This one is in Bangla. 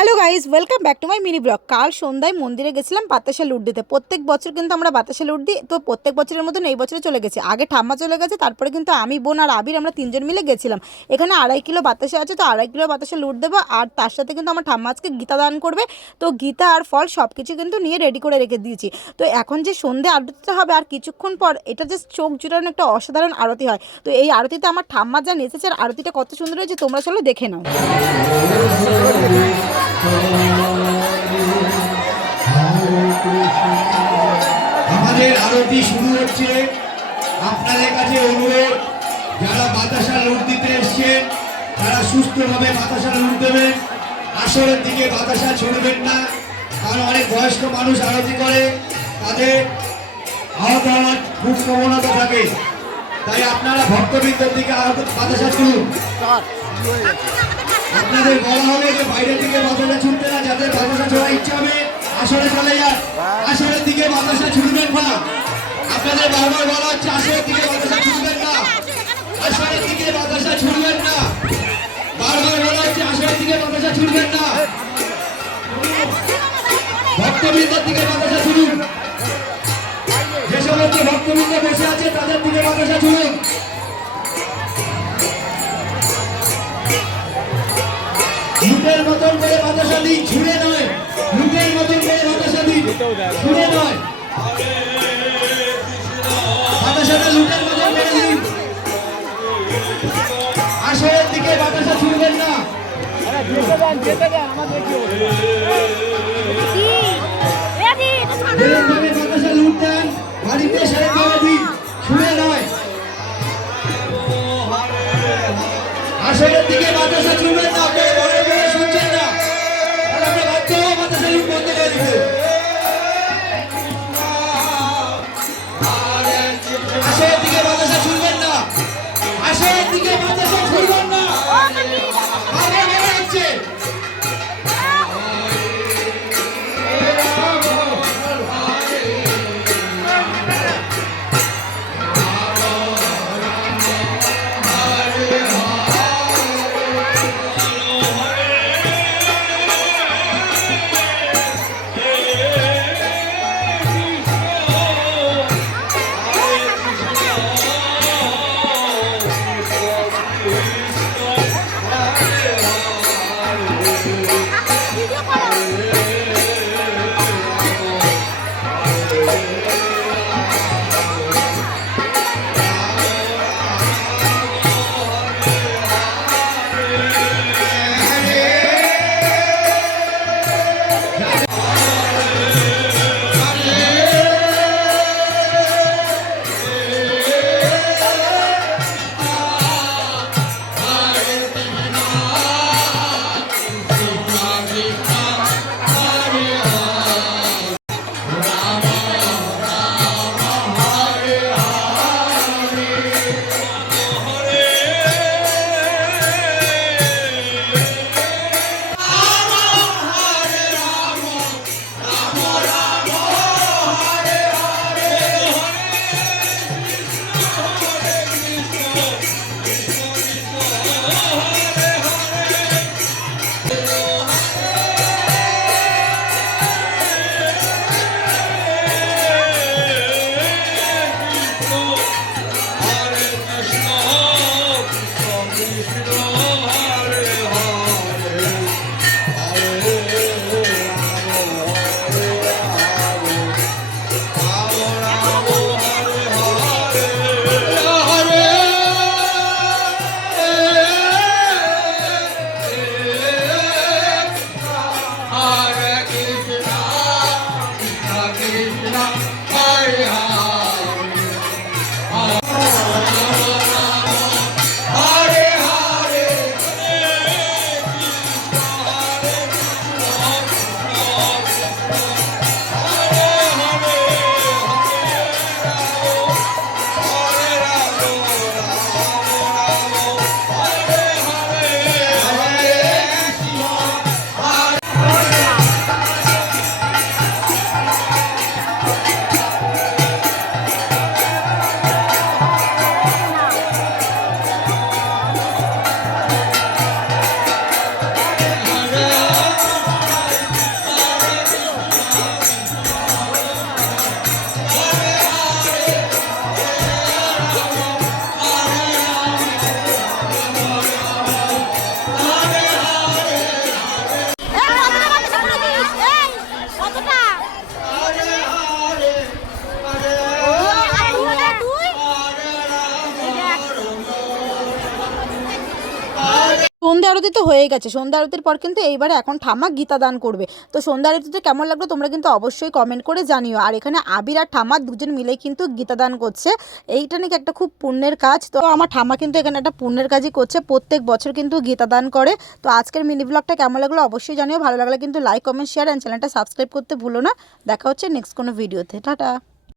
Hello guys, welcome back to my mini blog. কাল সন্ধ্যায় মন্দিরে গেছিলাম বাতাসা লুট দিতে। প্রত্যেক বছর কিন্তু আমরা বাতাসা লুট দিই, তো প্রত্যেক বছরের মতন এই বছরে চলে গেছে। আগে ঠাম্মা চলে গেছে, তারপরে কিন্তু আমি, বোন আর আবির আমরা তিনজন মিলে গেছিলাম। এখানে 2.5 কিলো বাতাসা আছে, তো 2.5 কিলো বাতাসা লুট দেবো। আর তার সাথে কিন্তু আমার ঠাম্মা আজকে গীতা দান করবে, তো গীতা আর ফল সব কিছু কিন্তু নিয়ে রেডি করে রেখে দিয়েছি। তো এখন যে সন্ধ্যে আরতিটা হবে আর কিছুক্ষণ পর, এটা জাস্ট চোখ জুড়ানো একটা অসাধারণ আরতি হয়। তো এই আরতিতে আমার ঠাম্মা যা নেচেছে, আর আরতিটা কত সুন্দর হয়েছে তোমরা চলো দেখে নাও। আমাদের আরতি শুরু হচ্ছে। আপনাদের কাছে অনুরোধ, যারা বাতাসা লুট দিতে এসছেন তারা সুস্থভাবে বাতাসা লুট দেবেন। আসরের দিকে বাতাসা ছড়বেন না, কারণ অনেক বয়স্ক মানুষ আরতি করে, তাদের আহত হওয়ার খুব প্রবণতা থাকে। তাই আপনারা ভক্তবৃন্দের দিকে বাতাসা ছুড়ুন। আপনাদের বলা হবে যে বাইরের দিকে বাতাসা ছুটতে না, যাদের বাতাসা ছোড়ার ইচ্ছা হবে আসরে চলে যান। আসরের দিকে বাতাসা ছুটবেন না। আপনাদের বারবার বলা হচ্ছে আসরের দিকে বাতাসা ছুটবেন না, আসরের দিকে বাতাসা ছুটবেন না। বারবার বলা হচ্ছে আসরের দিকে বাতাসা ছুটবেন না। ভক্তবৃন্দের দিকে বাতাসা ছুটুন। যে সমস্ত ভক্তবৃন্দ বসে আছে তাদের দিকে বাতাসা ছুটুন। লুটের মতন করে বাতাসা দিন, ছুড়ে নয়। লুটের মতন করে বাতাসা দিন, ছুড়ে নয়। বাতাসাটা লুটের মতন করে দিন। আসরের দিকে বাতাসা ছুড়বেন না। যেভাবে বাতাসা লুট দেন বাড়িতে সেভাবে দিন, ছুড়ে নয়। আসরের দিকে বাতাসা ছুড়বেন না। আপনারা বড় বড় শুনছেন না, আমরা বাধ্য হবো বাতাসা লুট বন্ধ করে দিতে। আসরের দিকে বাতাসা ছুড়বেন না, আসরের দিকে বাতাসা ছুড়বেন না। বারবার বলা হচ্ছে। সন্ধ্যা আরতি তো হয়ে গেছে, সন্ধ্যা আরতির পর কিন্তু এইবারে এখন ঠাম্মা গীতা দান করবে। তো সন্ধ্যা আরতিতে কেমন লাগলো তোমরা কিন্তু অবশ্যই কমেন্ট করে জানিও। আর এখানে আবির আর ঠাম্মা দুজন মিলেই কিন্তু গীতা দান করছে। এইটা নাকি একটা খুব পুণ্যের কাজ। তো আমার ঠাম্মা কিন্তু এখানে একটা পুণ্যের কাজই করছে, প্রত্যেক বছর কিন্তু গীতা দান করে। তো আজকের মিনি ব্লগটা কেমন লাগলো অবশ্যই জানিও। ভালো লাগলে কিন্তু লাইক, কমেন্ট, শেয়ার অ্যান্ড চ্যানেলটা সাবস্ক্রাইব করতে ভুলো না। দেখা হচ্ছে নেক্সট কোনো ভিডিওতে। টাটা।